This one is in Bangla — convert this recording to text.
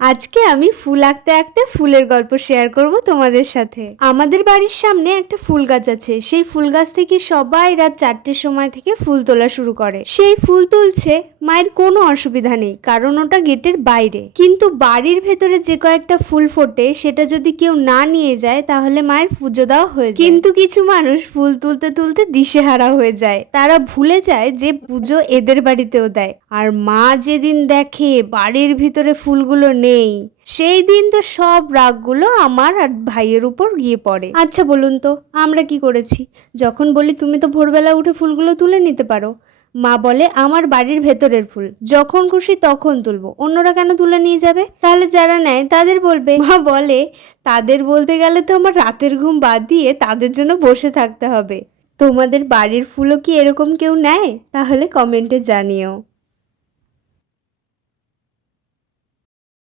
আজকে আমি ফুল আঁকতে আঁকতে ফুলের গল্প শেয়ার করব তোমাদের সাথে। আমাদের বাড়ির সামনে একটা ফুল গাছ আছে। সেই ফুল গাছ থেকে সবাই রাত 4টের সময় থেকে ফুল তোলা শুরু করে। সেই ফুল তুলছে, মায়ের কোনো অসুবিধা নেই, কারণ ওটা গেটের বাইরে। কিন্তু বাড়ির ভেতরে যে কয়েকটা ফুল ফোটে সেটা যদি কেউ না নিয়ে যায় তাহলে মায়ের পুজো দেওয়া হয়ে যায়। কিন্তু কিছু মানুষ ফুল তুলতে তুলতে দিশেহারা হয়ে যায়। তারা ভুলে যায় যে পুজো এদের বাড়িতেও দেয়। আর মা যেদিন দেখে বাড়ির ভিতরে ফুলগুলো নেই, সেই দিন তো সব রাগগুলো আমার আর ভাইয়ের উপর গিয়ে পড়ে। আচ্ছা বলুন তো, আমরা কি করেছি? যখন বলি তুমি তো ভোরবেলা উঠে ফুলগুলো তুলে নিতে পারো, মা বলে আমার বাড়ির ভেতরের ফুল, যখন খুশি তখন তুলবো, অন্যরা কেন তুলে নিয়ে যাবে? তাহলে যারা নেয় তাদের বলবে। মা বলে তাদের বলতে গেলে তো আমার রাতের ঘুম বাদ দিয়ে তাদের জন্য বসে থাকতে হবে। তোমাদের বাড়ির ফুলও কি এরকম কেউ নেয়? তাহলে কমেন্টে জানিও।